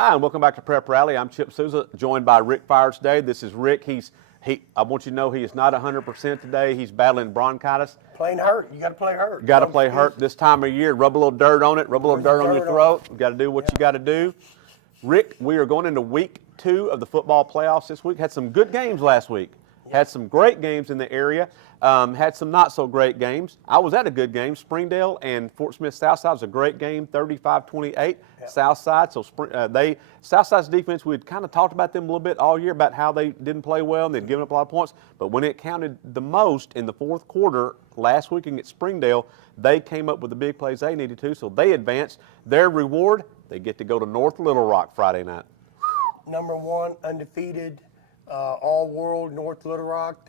Hi, and welcome back to Prep Rally. I'm Chip Souza, joined by Rick Fires today. This is Rick. I want you to know he is not 100% today. He's battling bronchitis. Playing hurt. You got to play hurt. Got to play hurt this time of year. Rub a little dirt on it. Rub a little dirt on your throat. You got to do what you got to do. Rick, we are going into week 2 of the football playoffs this week. Had some good games last week. Had some great games in the area. Had some not so great games. I was at a good game. Springdale and Fort Smith Southside was a great game, 35-28. Southside. So Southside's defense, we had kind of talked about them a little bit all year about how they didn't play well and they'd given up a lot of points. But when it counted the most in the fourth quarter last week against Springdale, they came up with the big plays they needed to. So they advanced. Their reward, they get to go to North Little Rock Friday night. Number 1, undefeated. All-world North Little Rock,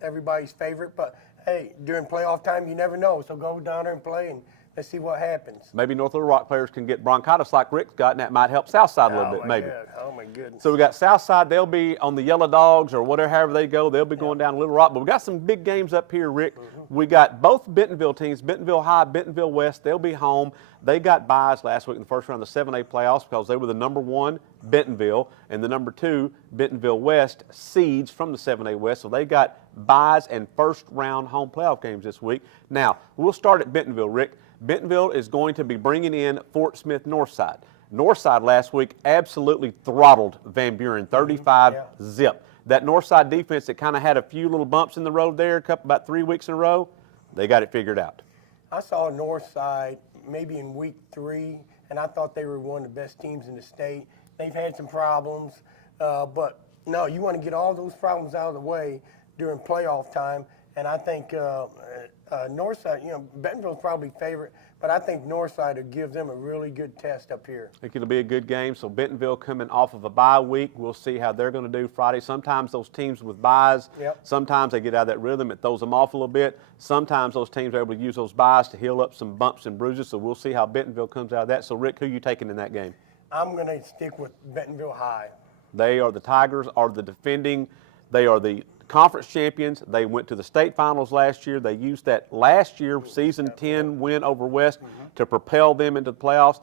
everybody's favorite. But, hey, during playoff time, you never know. So go down there and play, and let's see what happens. Maybe North Little Rock players can get bronchitis like Rick's got, and that might help Southside a little bit, maybe. Oh, my goodness. So we got Southside. They'll be on the Yellow Dogs or whatever, however they go. They'll be going down to Little Rock. But we got some big games up here, Rick. We got both Bentonville teams, Bentonville High, Bentonville West. They'll be home. They got byes last week in the first round of the 7A playoffs because they were the number 1 Bentonville and the number 2 Bentonville West seeds from the 7A West. So they got byes and first round home playoff games this week. Now, we'll start at Bentonville, Rick. Bentonville is going to be bringing in Fort Smith Northside. Northside last week absolutely throttled Van Buren, 35-zip. That Northside defense that kind of had a few little bumps in the road there, about 3 weeks in a row, they got it figured out. I saw Northside maybe in week 3, and I thought they were one of the best teams in the state. They've had some problems, but no, you want to get all those problems out of the way during playoff time. And I think Northside, Bentonville's probably favorite, but I think Northside will give them a really good test up here. I think it'll be a good game. So Bentonville coming off of a bye week. We'll see how they're going to do Friday. Sometimes those teams with byes, sometimes they get out of that rhythm. It throws them off a little bit. Sometimes those teams are able to use those byes to heal up some bumps and bruises. So we'll see how Bentonville comes out of that. So, Rick, who are you taking in that game? I'm going to stick with Bentonville High. They are the Tigers, are the defending. They are the conference champions. They went to the state finals last year. They used that last year season 10 win over West to propel them into the playoffs.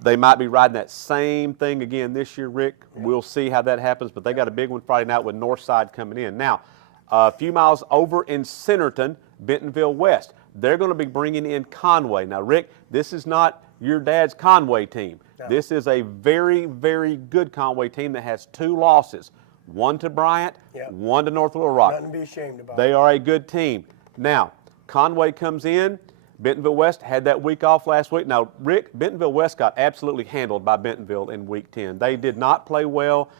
They might be riding that same thing again this year, Rick. We'll see how that happens, but they got a big one Friday night with Northside coming in. Now, a few miles over in Centerton, Bentonville West, they're going to be bringing in Conway. Now, Rick, this is not your dad's Conway team. No. This is a very, very good Conway team that has 2 losses. 1 to Bryant, 1 to North Little Rock. Nothing to be ashamed about. They are a good team. Now, Conway comes in. Bentonville West had that week off last week. Now, Rick, Bentonville West got absolutely handled by Bentonville in week 10. They did not play well.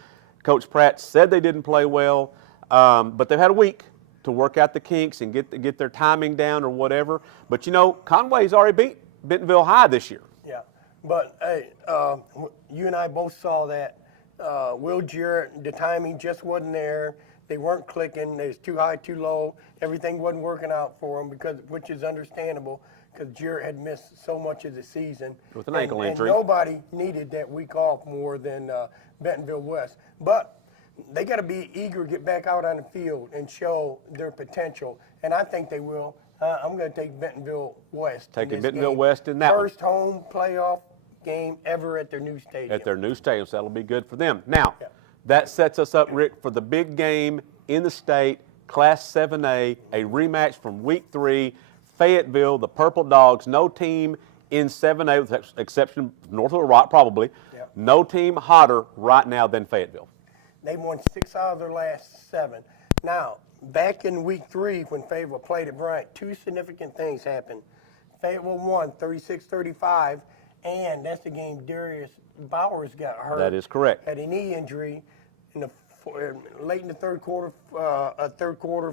Coach Pratt said they didn't play well, but they've had a week to work out the kinks and get their timing down or whatever. But, Conway's already beat Bentonville High this year. Yeah, but, hey, you and I both saw that. Will Jarrett, the timing just wasn't there. They weren't clicking. It was too high, too low. Everything wasn't working out for them, which is understandable because Jarrett had missed so much of the season. With an ankle injury. And nobody needed that week off more than Bentonville West. But they got to be eager to get back out on the field and show their potential, and I think they will. I'm going to take Bentonville West. Taking Bentonville West in that first home playoff game ever at their new stadium. At their new stadium, so that'll be good for them. Now, that sets us up, Rick, for the big game in the state, Class 7A, a rematch from week 3, Fayetteville, the Purple Dogs. No team in 7A, with the exception of North Little Rock probably, no team hotter right now than Fayetteville. They won 6 out of their last 7. Now, back in week 3 when Fayetteville played at Bryant, 2 significant things happened. Fayetteville won 36-35. And that's the game Darius Bowers got hurt. That is correct. Had a knee injury late in the third quarter,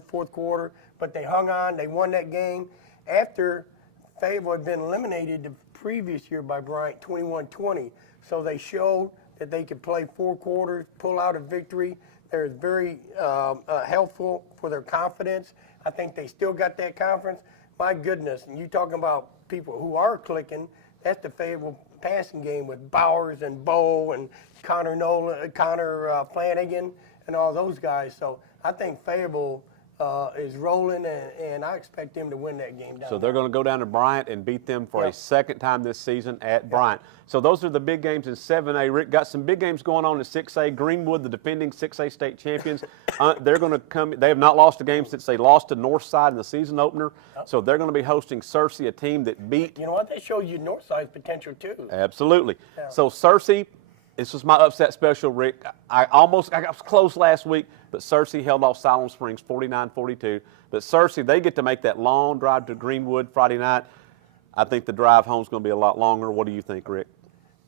fourth quarter. But they hung on. They won that game after Fayetteville had been eliminated the previous year by Bryant, 21-20. So they showed that they could play 4 quarters, pull out a victory. They're very helpful for their confidence. I think they still got that confidence. My goodness, and you talking about people who are clicking. That's the Fayetteville passing game with Bowers and Bo and Connor Flanagan and all those guys. So I think Fayetteville is rolling, and I expect them to win that game down. So they're going to go down to Bryant and beat them for a second time this season at Bryant. So those are the big games in 7A. Rick, got some big games going on in 6A. Greenwood, the defending 6A state champions, they're going to come. They have not lost a game since they lost to Northside in the season opener. So they're going to be hosting Searcy, a team that beat. You know what? That shows you Northside's potential too. Absolutely. So Searcy, this was my upset special, Rick. I was close last week, but Searcy held off Siloam Springs 49-42. But Searcy, they get to make that long drive to Greenwood Friday night. I think the drive home is going to be a lot longer. What do you think, Rick?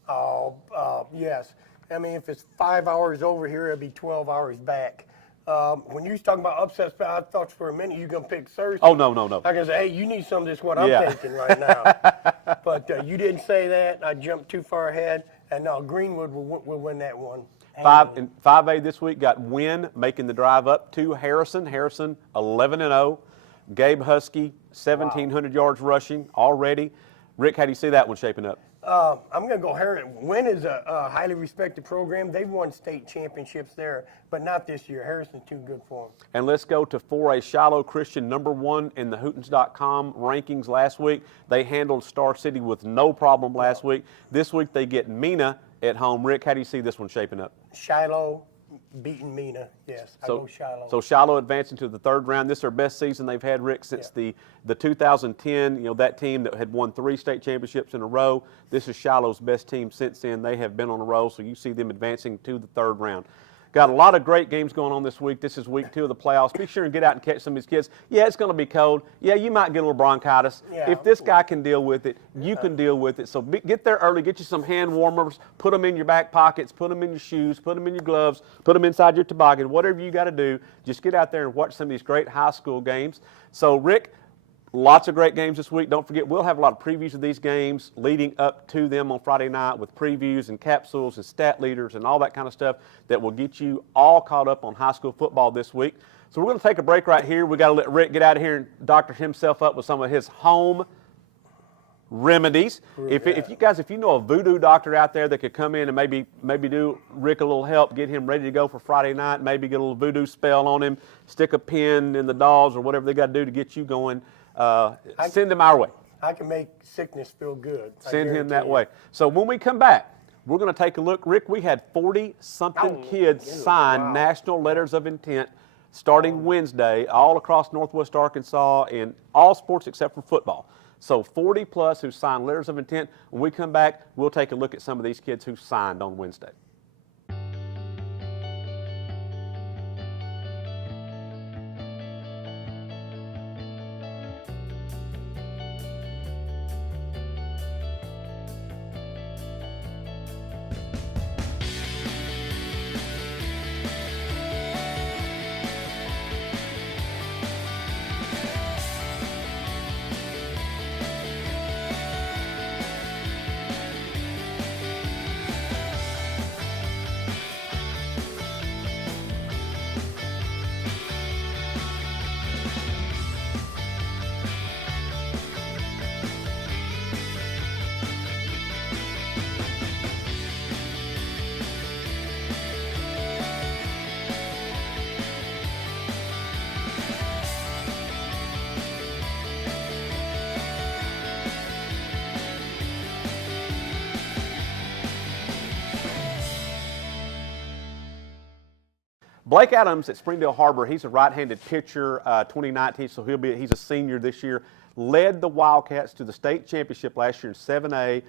Oh, yes. I mean, if it's 5 hours over here, it'll be 12 hours back. When you was talking about upsets, I thought for a minute you were going to pick Searcy. Oh, no. I can say, hey, you need some of this, what I'm taking right now. But you didn't say that. I jumped too far ahead. And no, Greenwood will win that one. In 5A this week got Wynn making the drive up to Harrison. Harrison 11-0. Gabe Husky 1,700 yards rushing already. Rick, how do you see that one shaping up? I'm going to go Harrison. Wynn is a highly respected program. They've won state championships there, but not this year. Harrison's too good for them. And let's go to 4A. Shiloh Christian, #1 in the Hootens.com rankings last week. They handled Star City with no problem last week. This week they get Mena at home. Rick, how do you see this one shaping up? Shiloh beating Mena, yes. I go Shiloh. So Shiloh advancing to the third round. This is their best season they've had, Rick, since the 2010, that team that had won 3 state championships in a row. This is Shiloh's best team since then. They have been on a roll, so you see them advancing to the third round. Got a lot of great games going on this week. This is week 2 of the playoffs. Be sure and get out and catch some of these kids. Yeah, it's going to be cold. Yeah, you might get a little bronchitis. Yeah. If this guy can deal with it, you can deal with it. So get there early. Get you some hand warmers. Put them in your back pockets. Put them in your shoes. Put them in your gloves. Put them inside your toboggan. Whatever you got to do, just get out there and watch some of these great high school games. So, Rick, lots of great games this week. Don't forget, we'll have a lot of previews of these games leading up to them on Friday night with previews and capsules and stat leaders and all that kind of stuff that will get you all caught up on high school football this week. So we're going to take a break right here. We got to let Rick get out of here and doctor himself up with some of his home remedies. If you know a voodoo doctor out there that could come in and maybe do Rick a little help, get him ready to go for Friday night, maybe get a little voodoo spell on him, stick a pin in the dolls or whatever they got to do to get you going, send him our way. I can make sickness feel good. Send him that way. So when we come back, we're going to take a look. Rick, we had 40-something kids sign national letters of intent starting Wednesday all across Northwest Arkansas in all sports except for football. So 40+ who signed letters of intent. When we come back, we'll take a look at some of these kids who signed on Wednesday. Blake Adams at Springdale Harbor, he's a right-handed pitcher, 2019, so he's a senior this year. Led the Wildcats to the state championship last year in 7A.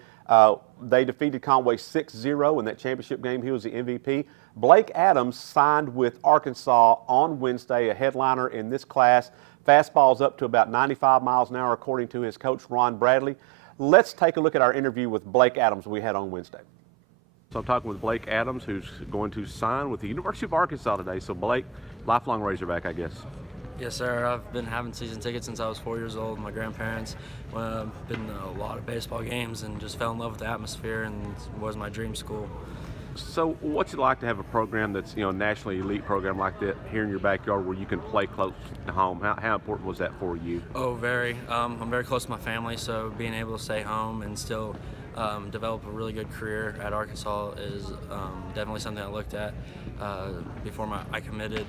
They defeated Conway 6-0 in that championship game. He was the MVP. Blake Adams signed with Arkansas on Wednesday, a headliner in this class. Fastball's up to about 95 miles an hour, according to his coach, Ron Bradley. Let's take a look at our interview with Blake Adams we had on Wednesday. So I'm talking with Blake Adams, who's going to sign with the University of Arkansas today. So Blake, lifelong Razorback, I guess. Yes, sir. I've been having season tickets since I was 4 years old. My grandparents been to a lot of baseball games and just fell in love with the atmosphere, and it was my dream school. So what's it like to have a program that's, a nationally elite program like that here in your backyard where you can play close to home? How important was that for you? Oh, very. I'm very close to my family, so being able to stay home and still develop a really good career at Arkansas is definitely something I looked at before I committed.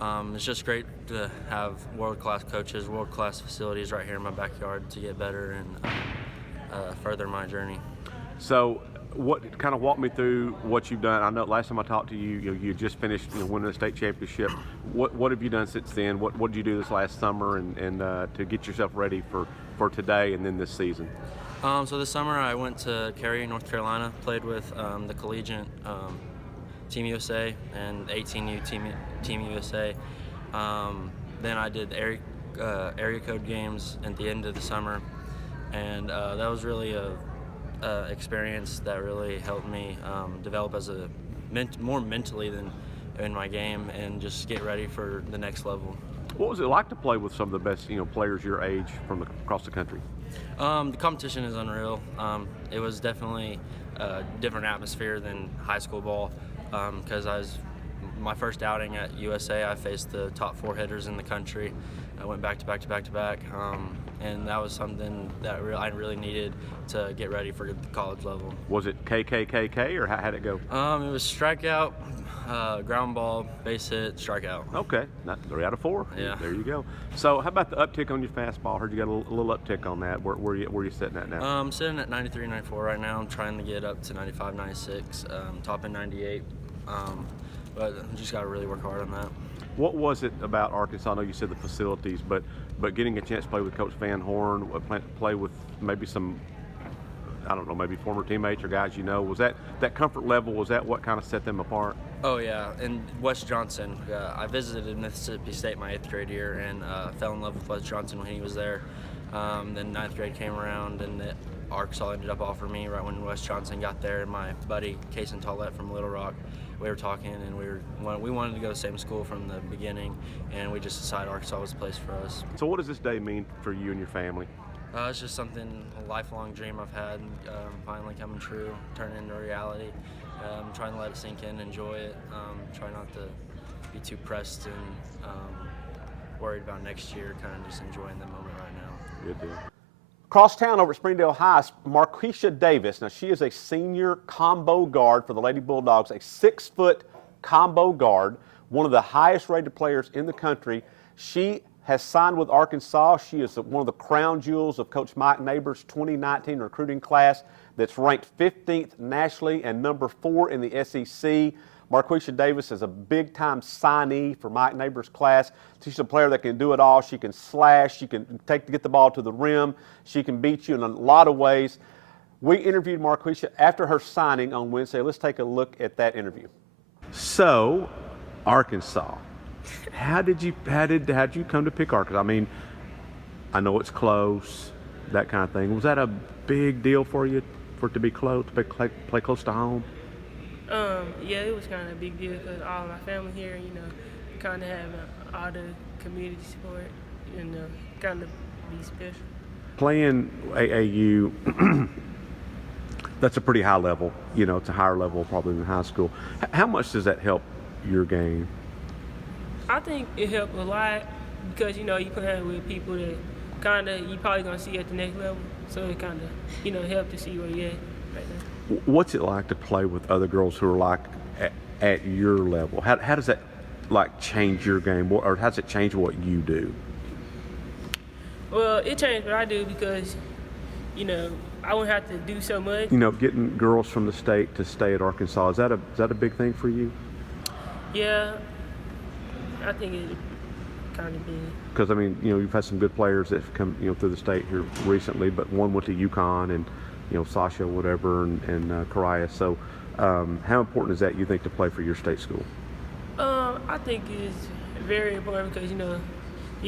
It's just great to have world-class coaches, world-class facilities right here in my backyard to get better and further my journey. So, what kind of walk me through what you've done? I know last time I talked to you, you just finished winning the state championship. What have you done since then? What did you do this last summer and to get yourself ready for today and then this season? So this summer I went to Cary, North Carolina, played with the collegiate Team USA and 18U Team USA. Then I did area code games at the end of the summer, and that was really a experience that really helped me develop as more mentally than in my game, and just get ready for the next level. What was it like to play with some of the best players your age from across the country? The competition is unreal. It was definitely a different atmosphere than high school ball, because my first outing at USA, I faced the top 4 hitters in the country. I went back to back to back to back, and that was something that I really needed to get ready for the college level. Was it KKKK or how'd it go? It was strikeout, ground ball, base hit, strikeout. Okay, 3 out of 4. Yeah. There you go. So how about the uptick on your fastball? I heard you got a little uptick on that. Where you sitting at now? I'm sitting at 93, 94 right now. I'm trying to get up to 95, 96, top in 98. But I just got to really work hard on that. What was it about Arkansas? I know you said the facilities, but getting a chance to play with Coach Van Horn, play with maybe some, I don't know, maybe former teammates or guys was that comfort level, was that what kind of set them apart? Oh yeah, and Wes Johnson. I visited Mississippi State my 8th grade year and fell in love with Wes Johnson when he was there. Then 9th grade came around and Arkansas ended up offering me right when Wes Johnson got there, and my buddy Kason Tollett from Little Rock. We were talking, and we wanted to go to the same school from the beginning, and we just decided Arkansas was the place for us. So what does this day mean for you and your family? It's just something, a lifelong dream I've had, finally coming true, turning into reality. Trying to let it sink in, enjoy it, try not to be too pressed and worried about next year, kind of just enjoying the moment right now. Good deal. Across town over at Springdale High, Marquisha Davis. Now, she is a senior combo guard for the Lady Bulldogs, a 6-foot combo guard, one of the highest rated players in the country. She has signed with Arkansas. She is one of the crown jewels of Coach Mike Neighbors' 2019 recruiting class that's ranked 15th nationally and number 4 in the SEC. Marquisha Davis is a big-time signee for Mike Neighbors' class. She's a player that can do it all. She can slash. She can get the ball to the rim. She can beat you in a lot of ways. We interviewed Marquisha after her signing on Wednesday. Let's take a look at that interview. So, Arkansas. How did you come to pick Arkansas? I mean, I know it's close, that kind of thing. Was that a big deal for you, for it to be close, to play close to home? Yeah, it was kind of a big deal because all my family here, kind of having all the community support, kind of be special. Playing AAU, that's a pretty high level. It's a higher level probably than high school. How much does that help your game? I think it helped a lot because, you playing with people that kind of you probably going to see at the next level. So it kind of, helped to see where you're at right now. What's it like to play with other girls who are at your level? How does that change your game, or how does it change what you do? Well, it changed what I do because, I wouldn't have to do so much. Getting girls from the state to stay at Arkansas, is that a big thing for you? Yeah, I think it kind of big. Because you've had some good players that have come through the state here recently, but one went to UConn and Sasha, whatever, and Karaya. So, how important is that, you think, to play for your state school? I think it's very important because, you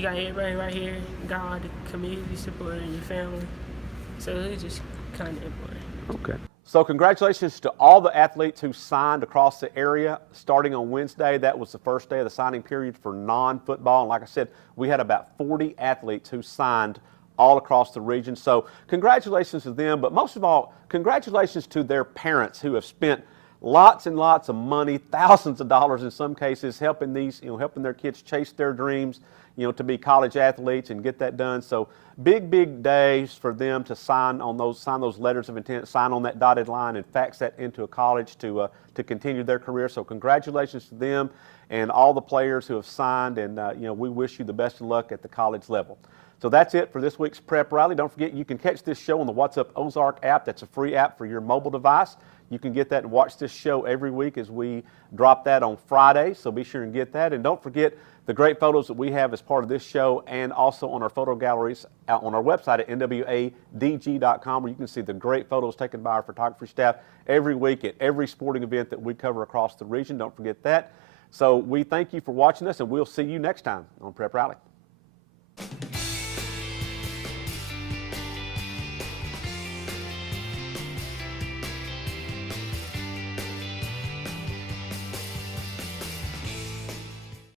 got everybody right here, you got all the community support and your family. So it's just kind of important. Okay. So congratulations to all the athletes who signed across the area starting on Wednesday. That was the first day of the signing period for non-football. And like I said, we had about 40 athletes who signed all across the region. So congratulations to them, but most of all, congratulations to their parents who have spent lots and lots of money, thousands of dollars in some cases, helping their kids chase their dreams. to be college athletes and get that done. So big days for them to sign those letters of intent, sign on that dotted line, and fax that into a college to continue their career. So congratulations to them and all the players who have signed, and we wish you the best of luck at the college level. So that's it for this week's Prep Rally. Don't forget, you can catch this show on the What's Up Ozark app. That's a free app for your mobile device. You can get that and watch this show every week as we drop that on Friday, so be sure and get that. And don't forget the great photos that we have as part of this show and also on our photo galleries out on our website at nwadg.com, where you can see the great photos taken by our photography staff every week at every sporting event that we cover across the region. Don't forget that. So we thank you for watching us, and we'll see you next time on Prep Rally.